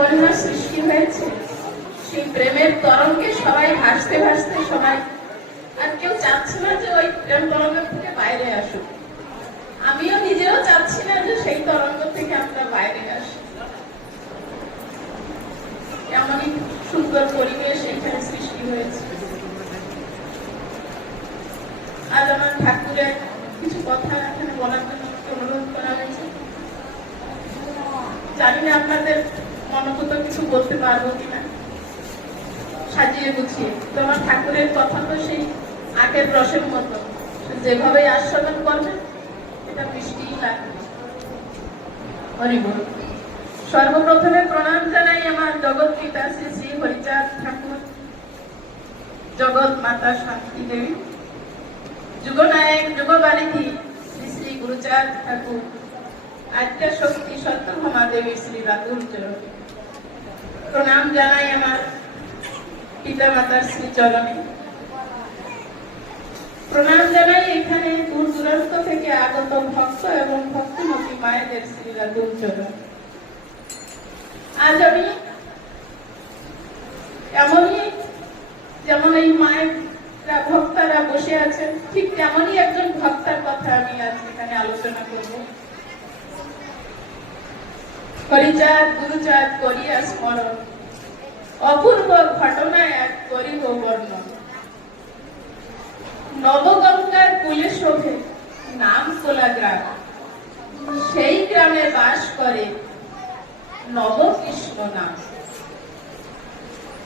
বন্যা সৃষ্টি হয়েছে, সেই প্রেমের তরঙ্গে সবাই ভাসতে ভাসতে সবাই, আর কেউ চাচ্ছে না যে ওই প্রেম তরঙ্গ থেকে বাইরে আসুক। আমিও নিজেও চাচ্ছি না যে সেই তরঙ্গ থেকে আমরা বাইরে আসি। এমনই সুন্দর পরিবেশ এখানে সৃষ্টি হয়েছে। আজ আমার ঠাকুরের কিছু কথা এখানে বলার জন্য অনুরোধ করা হয়েছে। জানি না আপনাদের মনোগত কিছু বলতে পারবো কিনা, সাজিয়ে গুছিয়ে। তো আমার ঠাকুরের কথা তো সেই আখের রসের মতো, যেভাবে আস্বাদন করবেন এটা মিষ্টিই লাগবে। হরি বল। সর্বপ্রথমে প্রণাম জানাই আমার জগৎ পিতা শ্রী শ্রী হরিচাঁদ ঠাকুর, জগৎ মাতা শান্তি দেবী, যুগনায়ক যুগবারিধি শ্রী শ্রী গুরুচাঁদ ঠাকুর, আদ্যা শক্তি সত্যভামা দেবী শ্রী রাতুল চরণ। প্রণাম জানাই আমার পিতা মাতার শ্রী চরণে। প্রণাম জানাই এখানে দূর দূরান্ত থেকে আগত ভক্ত এবং ভক্তিমতী মায়েদের শ্রী রাতুল চরণ। আজ আমি এমনই, যেমন এই মায়েরা ভক্তারা বসে আছেন, ঠিক তেমনই একজন ভক্তার কথা আমি আজ এখানে আলোচনা করব। হরিচাঁদ গুরুচাঁদ করিয়া স্মরণ, অপূর্ব ঘটনায় এক করিব বর্ণন। নবগঙ্গার কুলে শোভে নাম কোলা গ্রাম, সেই গ্রামে বাস করে নবকৃষ্ণ নাম।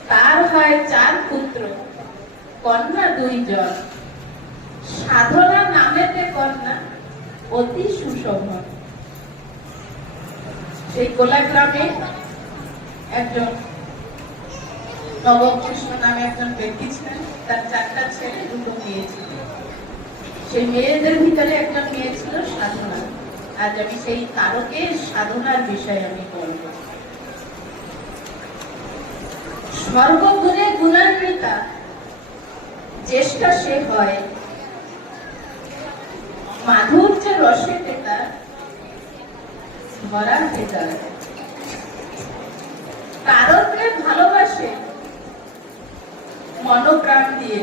তার হয় 4 পুত্র, কন্যা 2 জন। সাধনা নামেতে কন্যা অতি সুশোভন। সেই কোলা গ্রামে একজন নবকৃষ্ণ নামে একজন ব্যক্তি ছিলেন। তার 4টা ছেলে, 2টো মেয়ে ছিল। সেই মেয়েদের ভিতরে একজন মেয়ে ছিল সাধনা। আজ আমি সেই তারকের সাধনার বিষয়ে আমি বলব। সর্বগুণে গুণান্বিতা জ্যেষ্ঠা সে হয়, মাধুর্য রসে পেতা ধরা ভেজায়। তারককে ভালোবাসে মনোপ্রাণ দিয়ে,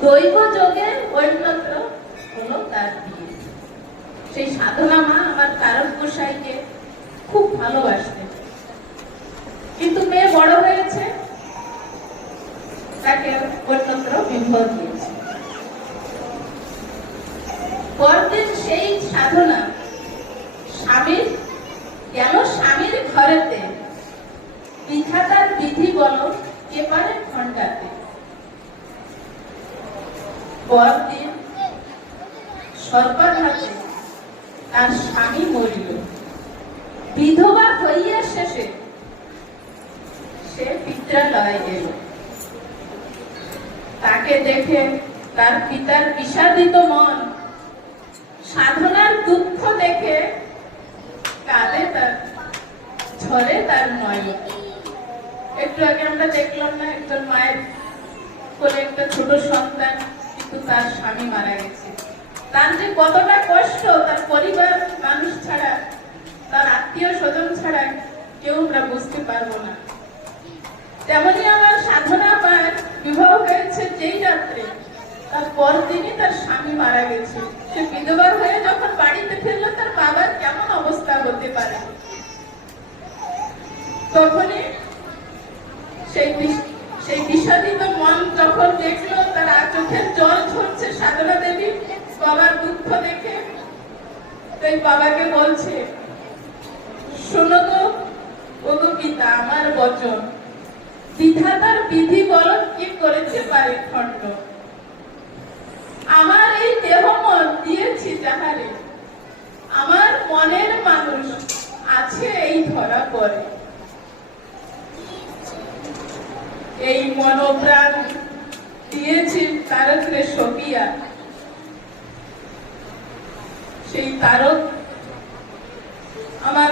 দৈব যোগে অন্যত্র হলো তার বিয়ে। সেই সাধনা মা আমার তারক গোসাইকে খুব ভালোবাসতেন, কিন্তু মেয়ে বড় হয়েছে, তাকে অন্যত্র বিবাহ দিয়েছে। পরদিন সেই সাধনা স্বামীর গেল স্বামীর ঘরেতে, বিধাতার বিধি বলো কে পারে খণ্ডাতে। পরদিন সর্বাঘাতে তার স্বামী মরিল, বিধবা হইয়া শেষে সে পিত্রালয়ে গেল। তাকে দেখে তার পিতার বিষাদিত মন, সাধনার দুঃখ দেখে কাঁদে তার, ঝরে তার নয়ন। একটু আগে আমরা দেখলাম না, একজন মায়ের কোলে একটা ছোট সন্তান, কিন্তু তার স্বামী মারা গেছে। তার যে কতটা কষ্ট, তার পরিবার মানুষ ছাড়া, তার আত্মীয় স্বজন ছাড়া কেউ আমরা বুঝতে পারবো না। তেমনি আমার সাধনা মায়ের বিবাহ হয়েছে যেই রাত্রে, তার পরদিনই তার স্বামী মারা গেছে। সে বিধবা হয়ে যখন বাড়িতে ফিরলো, তার বাবার কেমন অবস্থা হতে পারে। তখনই সেই বিষাদিত মন যখন দেখলো, তার চোখের জল ঝরছে সাধনা দেবী বাবার দুঃখ দেখে, তাই বাবাকে বলছে, শোনো তো ওগো পিতা, আমার বচন, বিধাতার বিধি বলো কি করেছে পারে খণ্ড। আমার এই দেহ মন দিয়েছি যাহারে, আমার মনের মানুষ আছে এই ধরা পড়ে। এই মনোপ্রাণ দিয়েছি তারকরে সপিয়া, সেই তারক আমার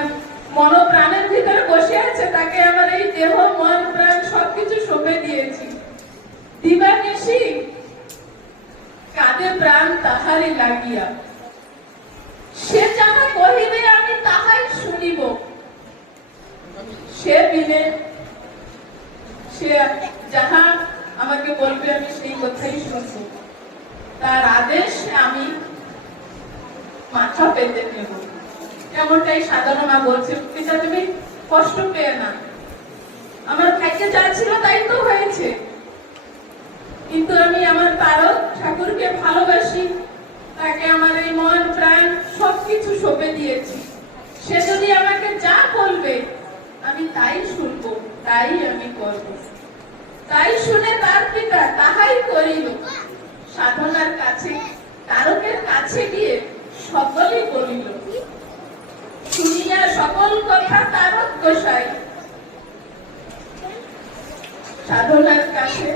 মনোপ্রাণের ভিতরে বসে আছে, তাকে আমার এই দেহ মন প্রাণ সবকিছু সঁপে দিয়েছি। দিবানিশি কাঁদে প্রাণ তাহারে লাগিয়া, সে যাহা কহিবে আমি তাহাই শুনিব। সে বিনে সে যাহা আমাকে বলবে আমি সেই কথাই শুনবো, তার আদেশ আমি মাথা পেতে নেব। এমনটাই সাধনা মা বলছে, পিতা তুমি কষ্ট পেয়ে না, আমার ভাগ্যে যা ছিল তাই তো হয়েছে, কিন্তু আমি আমার তারক ঠাকুরকে ভালোবাসি, তাকে আমার এই মন প্রাণ সবকিছু সঁপে দিয়েছি। সে যদি আমাকে যা বলবে আমি তাই শুনবো, তাই আমি করব। তাই শুনে তার পিতা তাহাই করিল। সাধনার কাছে তারকের কাছে গিয়ে সকলেই বলিল। শুনিয়া সকল কথা তারক গোসাই সাধনার কাছে,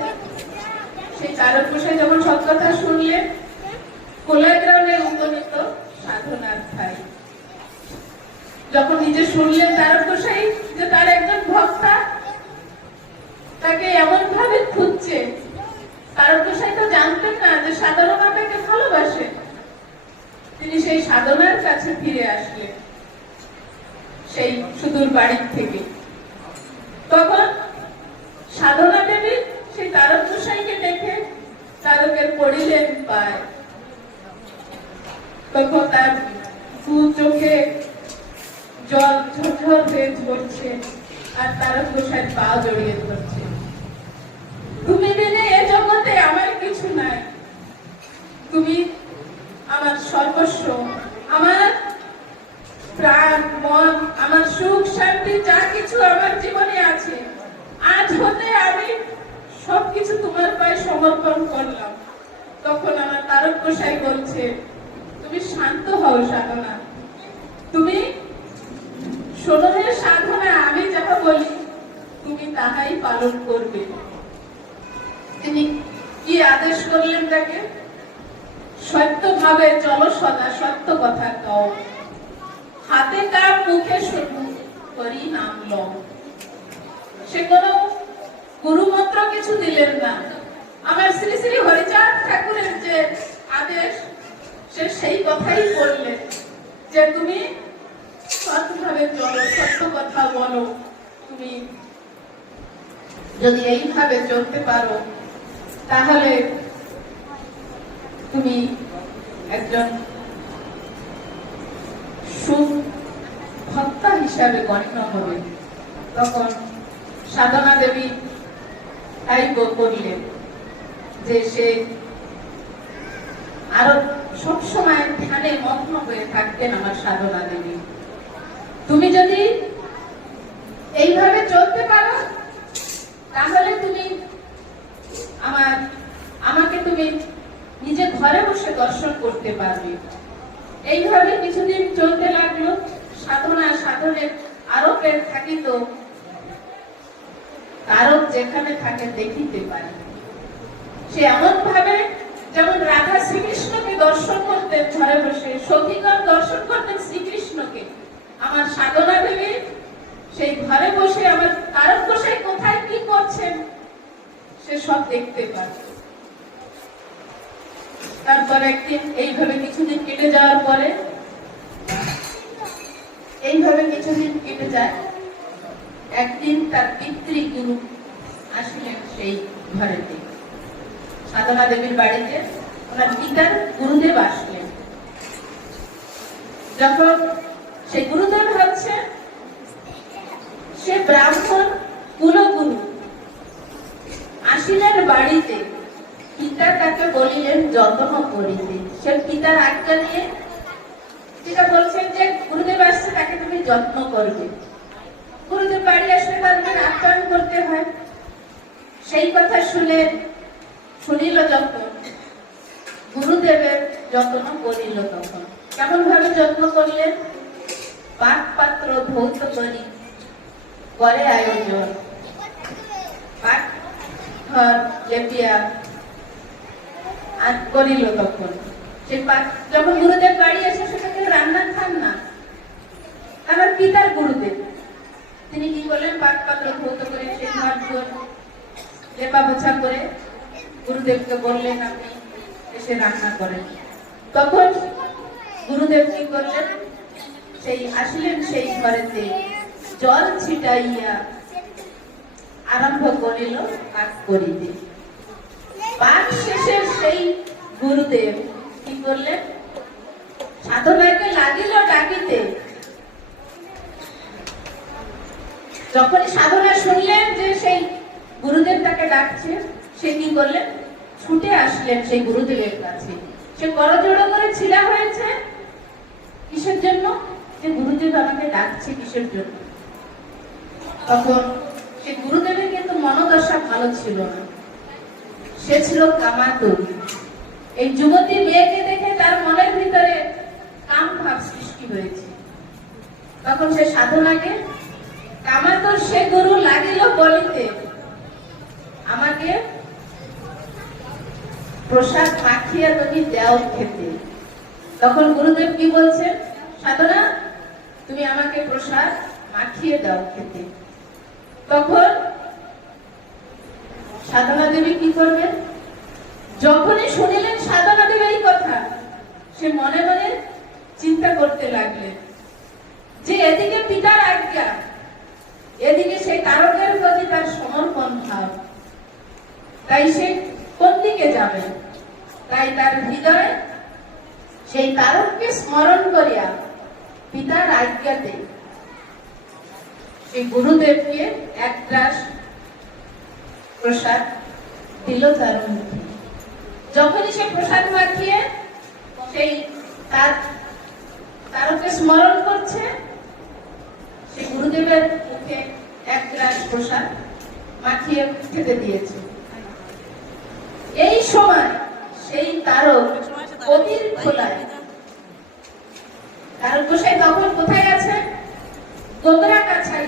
সেই তারক গোসাই যখন সব কথা শুনলেন, কোলাগ্রামে উপনীত সাধনার ঠাই। যখন নিজে শুনলেন তারক গোসাই যে তার একজন ভক্তা তাকে এমন ভাবে খুঁজছে, তারক গোসাই তো জানতেন না যে সাধনা তাকে ভালোবাসে। তিনি সেই সাধনার কাছে ফিরে আসলেন সেই সুদূর বাড়ির থেকে। তখন সাধনা দেবী সেই তারক গোসাইকে দেখে তারকের পড়িলেন পায়। তখন তার দু চোখে জল ঝরঝর হয়ে ঝরছে, আর তারক গোসাইয়ের পা জড়িয়ে ধরছে। তুমি বিনে এ জগতে আমার কিছু নাই, তুমি আমার সর্বস্ব, আমার প্রাণ মন, আমার সুখ শান্তি যা কিছু আমার জীবনে আছে, আজ হতে আমি সবকিছু তোমার পায়ে সমর্পণ করলাম। তখন আমার তারক গোসাই বলছে, তুমি শান্ত হও সাধনা, তুমি শোনো হে সাধনা, আমি যাহা বলি তুমি তাহাই পালন করবে। তিনি কি আদেশ করলেন তাকে? সত্য ভাবে চলো সদা, সত্য কথা কও, হাতে কাপ মুখে শুনু, করি নাম লও। সে কোনো গুরুমন্ত্র কিছু দিলেন না, আমার শ্রী শ্রী হরিচাঁদ ঠাকুরের যে আদেশ সে সেই কথাই বললেন যে তুমি সৎভাবে চলো, সত্য কথা বলো। তুমি যদি এইভাবে চলতে পারো তাহলে তুমি একজন সুভক্তা হিসাবে গণ্য হবে। তখন সাধনা দেবী তাই বললেন যে সে আরো সবসময় ধ্যানে মগ্ন হয়ে থাকতেন আমার সাধনা দেবী। তুমি যদি এইভাবে চলতে পারো তাহলে তুমি আমাকে তুমি নিজে ঘরে বসে দর্শন করতে পারবে। এইভাবে কিছুদিন চলতে লাগলো। সাধনা সাধনের আরোপের থাকিত তারক যেখানে থাকে দেখিতে পারে। সে এমন ভাবে যেমন রাধা শ্রীকৃষ্ণকে দর্শন করতেন ঘরে বসে, সখীগণ দর্শন করতেন শ্রীকৃষ্ণকে, আমার সাধনা দেবী সেই ঘরে বসে আমার তারক গোসাই কোথায় কি করছেন সে সব দেখতে পারে। তারপর একদিন এইভাবে কিছুদিন কেটে যাওয়ার পরে একদিন তার পিতৃগুরু আসলেন সেই ঘরেতে, সাধনা দেবীর বাড়িতে ওনার পিতার গুরুদেব আসলেন। যখন সেই গুরুদেব হচ্ছে সে ব্রাহ্মণ কুলগুরু, আসিলেন বাড়িতে, পিতা তাকে বলিলেন যত্ন করিতে। সে পিতার আজ্ঞা নিয়ে যেটা বলছেন যে গুরুদেব আসছে তাকে তুমি যত্ন করবে। গুরুদেব বাড়ি আসলে তাদের আপ্যায়ন করতে হয়। সেই কথা শুনিল যখন গুরুদেবের যত্ন করিল, তখন কেমন ভাবে যত্ন করলেন? পাক পাত্র ধৌত করি করে আয়োজন, পাক ঘর লেপিয়া আর করিল। তখন সে যখন গুরুদেব বাড়ি আসে সেটাকে রান্না খান না, আমার পিতার গুরুদেব তিনি কি করলেন? পাক পাত্র ধৌত করে সেই ঘর লেপা পোছা করে গুরুদেবকে বললেন আপনি এসে রান্না করেন। তখন গুরুদেব কি করলেন? সেই আসলেন সেই ঘরেতে জল ছিটাইয়া আরম্ভ করিল পাঠ করিতে। পাঠ শেষে সেই গুরুদেব কি করলেন, সাধনাকে লাগিল ডাকিতে। যখন সাধনা শুনলেন যে সেই গুরুদেব তাকে ডাকছে, সে কি করলেন, ছুটে আসলেন সেই গুরুদেবের কাছে। সে করজোড়ো করে ছিড়া হয়েছে, কিসের জন্য, যে গুরুদেব আমাকে ডাকছে কিসের জন্য। তখন সে গুরুদেবের কিন্তু মনোদশা ভালো ছিল না, সে ছিল কামাতুর। এই যুবতী মেয়েকে দেখে তার মনের ভিতরে কাম ভাব সৃষ্টি হয়েছে। তখন সে সাধনাকে, কামাতুর সে গুরু লাগিল বলিতে, আমাকে প্রসাদ মাখিয়া তুমি দেও খেতে। তখন গুরুদেব কি বলছেন, সাধনা তুমি আমাকে প্রসাদ মাখিয়ে দাও খেতে। তখন সাধনা দেবী কি করবেন, যখনই শুনিলেন সাধনা দেবী এই কথা, সে মনে মনে চিন্তা করতে লাগলেন যে এদিকে পিতার আজ্ঞা, এদিকে সেই তারকের প্রতি তার সমর্পণ ভাব, তাই সে কোন দিকে যাবে। তাই তার হৃদয়ে সেই তারককে স্মরণ করিয়া পিতার আজ্ঞাতে সেই গুরুদেবকে এক গ্রাস প্রসাদ দিল তার মুখে। যখনই সে প্রসাদ মাখিয়ে সেই তারকে স্মরণ করছে, সেই গুরুদেবের মুখে এক গ্রাস প্রসাদ মাখিয়ে খেতে দিয়েছে। এই সময় সেই তারক কবির খোলায়, তারক গোসাই তখন কোথায় আছে, গোগরা কাছাই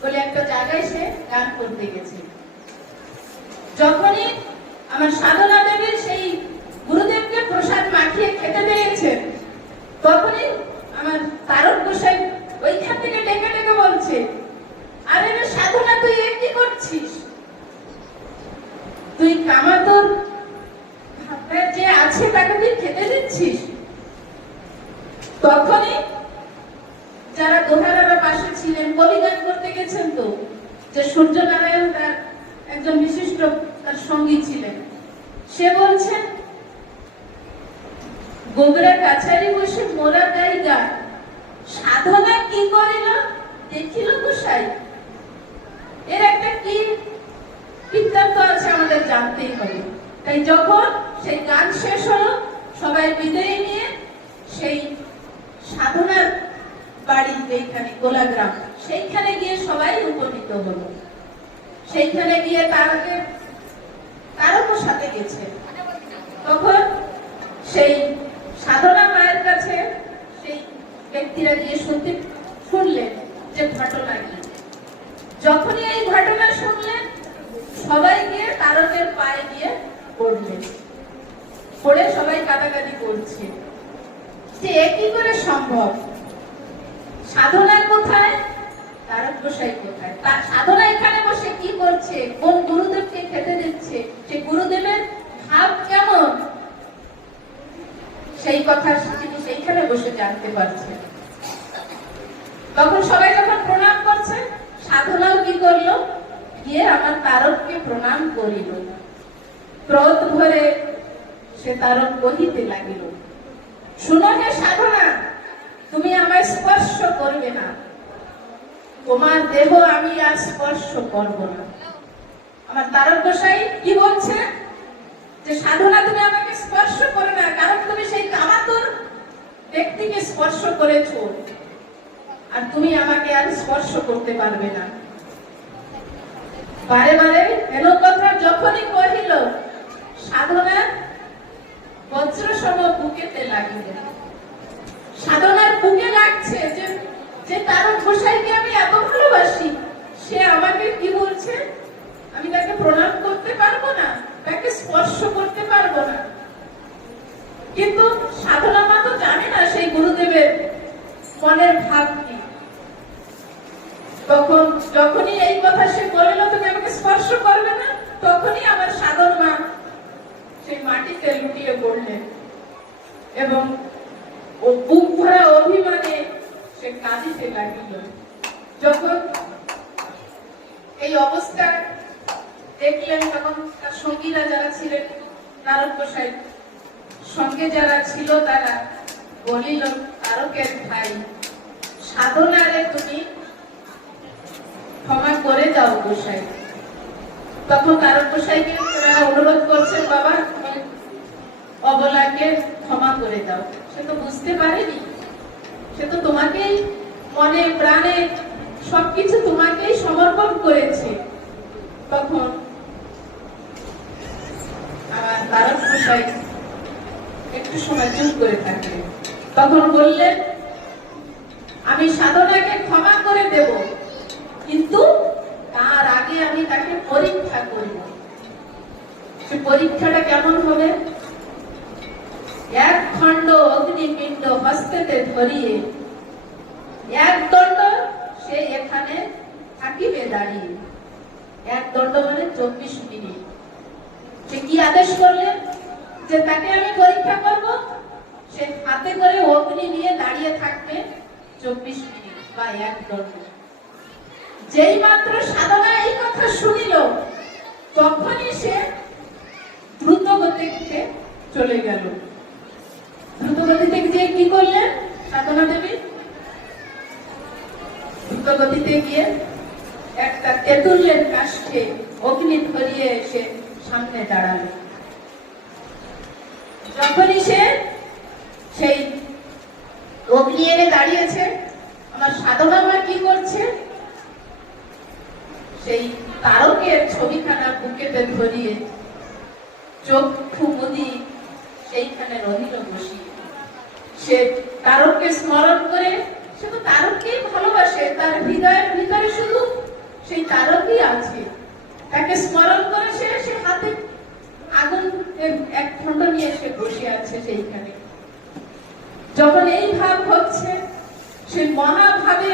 বলে একটা জায়গায় সে গান করতে গেছে। যখনই আমার সাধনা দেবী সেই গুরুদেবকে প্রসাদ মাখিয়ে খেতে দিয়েছে, তখনই আমার তারক গোসাই ওইখান থেকে ডেকে ডেকে বলছে, আরে রে সাধনা তুই কি করছিস, তুই কামাতুর যে আছে তাকে তুই খেতে দিচ্ছিস। তখনই যারা দোহারারা পাশে ছিলেন, কবি গান করতে গেছেন, তো যে সূর্য নারায়ণ তার একজন বিশিষ্ট তার সঙ্গী ছিলেন, সে বলছেন, গোগরা কাছারি বসে মোরা গাই গান, সাধনা কি করিল দেখিল গোসাই। এর একটা কি বৃত্তান্ত আছে আমাদের জানতেই হবে। তাই যখন সেই গান শেষ হলো, সবাই বিদায় নিয়ে সেই সাধনার বাড়ি যেখানে গোলাগ্রাম, সেইখানে গিয়ে সবাই উপনীত হলো। সেইখানে গিয়ে তারকও সাথে গেছে। তখন সেই সাধনা মায়ের কাছে সেই ব্যক্তিরা গিয়ে শুনলেন যে ঘটনা কি। যখনই এই ঘটনা শুনলেন, সবাই গিয়ে তারকের পায়ে গিয়ে পড়লেন, পড়ে সবাই কাটাকাটি করছে যে এ কি করে সম্ভব, সাধনা কোথায়, তারক গোসাই কোথায়, তার সাধনা এখানে বসে কি করছে, কোন গুরুদেবকে খেতে দিচ্ছে, সে গুরুদেবের ভাব কেমন, সেই কথা তিনি সেইখানে বসে জানতে পারছেন। তখন সবাই যখন প্রণাম করছে, সাধনাও কি করলো, গিয়ে আমার তারককে প্রণাম করিল। ক্রোধ ভরে সে তারক কহিতে লাগিল, শুনো হে সাধনা, তুমি আমায় স্পর্শ করবে না, তোমার দেহ আমি আর স্পর্শ করব না। আমার তারক গোসাই কি বলছে, যে সাধনা তুমি আমাকে স্পর্শ করে না, কারণ তুমি সেই কামাতুর ব্যক্তিকে স্পর্শ করেছো, আর তুমি আমাকে আর স্পর্শ করতে পারবে না। বারে বারে এন কথা যখনই কহিল, সাধনা বজ্র সম বুকেতে লাগিল। সাধনার বুকে লাগছে যে তারক গোসাইকে আমি এত ভালোবাসি, সে আমাকে কি বলছে, আমি তাকে প্রণাম করতে পারবো না, তাকে স্পর্শ করতে পারবো না। কিন্তু সাধনা মা তো জানে না সেই গুরুদেবের মনের ভাব কি। তখন যখনই এই কথা সে বলল, তুমি আমাকে স্পর্শ করবে না, তখনই আমার সাধন মা সেই মাটিতে লুটিয়ে পড়লেন এবং বুক ভরা অভিমানে সে কাঁদিতে লাগিল। যখন এই অবস্থা দেখলেন তখন তার সঙ্গীরা যারা ছিলেন, নারদ গোসাই সঙ্গে যারা ছিল তারা বলিল, তারকের ভাই সাধনারে তুমি ক্ষমা করে দাও গোসাই। তখন তারক গোসাইকে তারা অনুরোধ করছেন, বাবা তুমি অবলাকে ক্ষমা করে দাও। সে তো বুঝতে পারেনি, সে তো তোমাকেই মনে প্রাণে সবকিছু তোমাকেই সমর্পণ করেছে। তখন আমার তারক গোসাই একটু সময় চুপ করে থাকলেন। তখন বললেন, আমি সাধনাকে ক্ষমা করে দেব, কিন্তু তার আগে আমি তাকে পরীক্ষা করব। সে পরীক্ষাটা কেমন হবে? এক খণ্ড অগ্নিপিণ্ড হস্তেতে ধরিয়ে এক দণ্ড সে এখানে থাকিবে দাঁড়িয়ে। এক দণ্ড মানে 24 মিনিট। সে কি আদেশ করলেন? যে তাকে আমি পরীক্ষা করব, সে হাতে করে অগ্নি নিয়ে দাঁড়িয়ে থাকবে 24 মিনিট বা এক দণ্ড। যেই মাত্র সাধনা এই কথা শুনিল, তখনই সে দ্রুত গতিতে চলে গেল। দ্রুত গতিতে গিয়ে কি করলেন সাধনা দেবী? দ্রুত গতিতে গিয়ে একটা তেঁতুলের কাষ্ঠে অগ্নি ধরিয়ে এসে সামনে দাঁড়ালো। যখনই সে সেই অগ্নি এনে দাঁড়িয়েছে, আমার সাধনা মা কি করছে? সেই তারকের ছবিখানা বুকেতে ধরিয়ে চক্ষু মুদি সেইখানে রহিল বসিয়ে। সে তারককে স্মরণ করে, সে তো তারককেই ভালোবাসে, তার হৃদয়ের ভিতরে শুধু সেই তারকই আছে। তাকে স্মরণ করে সে হাতে আগুন এক খণ্ড নিয়ে সে বসে আছে সেইখানে। যখন এই ভাব হচ্ছে, সে মহাভাবে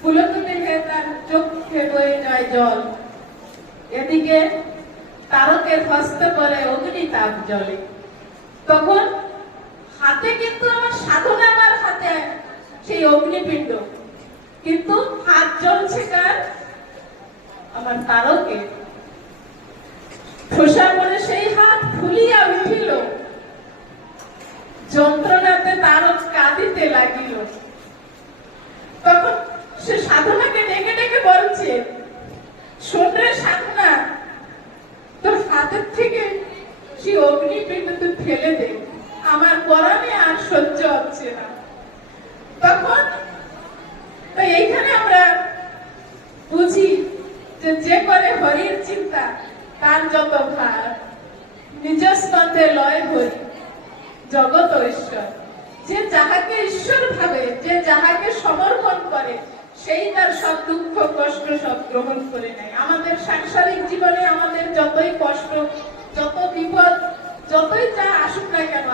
পুলকিত হয়ে তার চোখে বয়ে যায় জল। এদিকে তারকের হস্ত করে অগ্নিতাপ জ্বলে। তখন হাতে কিন্তু আমার সাধনা আমার হাতে সেই অগ্নিপিণ্ড, কিন্তু হাত জ্বলছে কার? আমার তারকে। ঠোসা করে সেই হাত ফুলিয়া উঠিল, যন্ত্রণাতে তারক কাঁদিতে লাগিল। তখন সে সাধনাকে ডেকে ডেকে বলছে, শোন রে সাধনা, তোর হাতের থেকে সেই অগ্নিপিণ্ড তুই ফেলে দে, আমার পরাণে আর সহ্য হচ্ছে না। তখন এইখানে আমরা বুঝি যে করে হরির চিন্তা তার যত ভার, নিজ স্কন্ধে লয় হরি জগত ঈশ্বর। যে যাহাকে ঈশ্বর ভাবে, যে যাহাকে সমর্পণ করে, সেই তার সব দুঃখ কষ্ট সব গ্রহণ করে নেয়। আমাদের সাংসারিক জীবনে আমাদের যতই কষ্ট, যত বিপদ, যতই যা আসুক না কেন,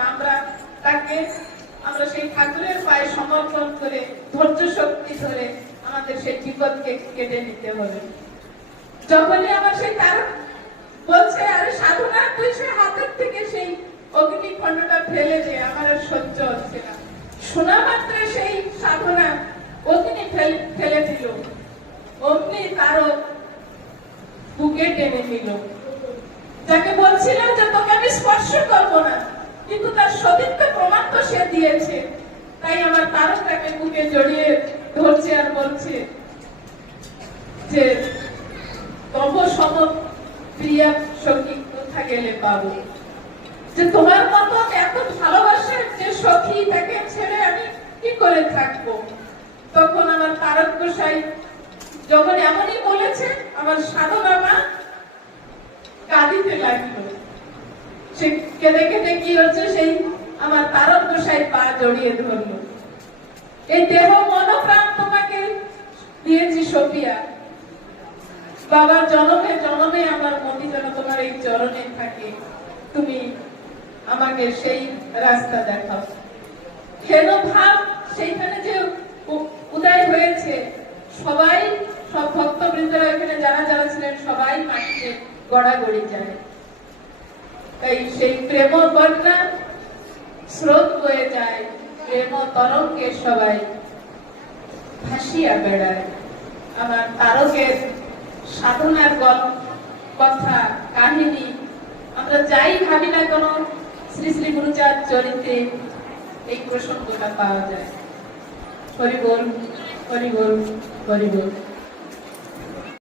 আমরা সেই ঠাকুরের পায়ে সমর্পণ করে ধৈর্য শক্তি ধরে আমাদের সেই বিপদকে কেটে নিতে হবে। যখনই আমার সেই তারক বলছে, আরে সাধনা তুই সে হাতের থেকে সেই অগ্নিখণ্ডটা ফেলে দে, আমার আর সহ্য হচ্ছে না। শোনা মাত্র সেই সাধনা অগ্নি ফেলে দিল, অগ্নি তারক বুকে টেনে নিল। যাকে বলছিলাম যে তোকে আমি স্পর্শ করবো না, কিন্তু তার সতীত্ব প্রমাণ তো সে দিয়েছে। তাই আমার তারকটাকে বুকে জড়িয়ে ধরছে আর বলছে যে তব সম প্রিয়া সখী কোথা গেলে পাবো। যে তোমার মতো এত ভালোবাসার যে সখী, তাকে ছেড়ে আমি কি করে থাকবো। তখন আমার তারক গোসাই যখন এমনই বলেছে, আমার সাধনা মা কাঁদিতে লাগলো। সে কেঁদে কেঁদে কি হচ্ছে, সেই আমার তারক গোসাই পা জড়িয়ে ধরলো। এই দেহ মন প্রাণ তোমাকে দিয়েছি সোফিয়া, বাবার জনমে জনমে আমার মতি যেন তোমার এই চরণে থাকে, তুমি আমাকে সেই রাস্তা দেখাও। হেন ভাব সেইখানে যে উদয় হয়েছে, সবাই সব ভক্তবৃন্দরা এখানে যারা যারা ছিলেন সবাই মাটিতে গড়াগড়ি যায়। তাই সেই প্রেম বন্যা স্রোত বয়ে যায়, প্রেম তরঙ্গে সবাই ভাসিয়া বেড়ায়। আমার তারকের সাধনার কথা কাহিনী আমরা যাই ভাবি না কেন শ্রী শ্রী গুরুচাঁদ চরিত্রে এই প্রসঙ্গটা পাওয়া যায়। হরি বল, হরি বল, হরি বল।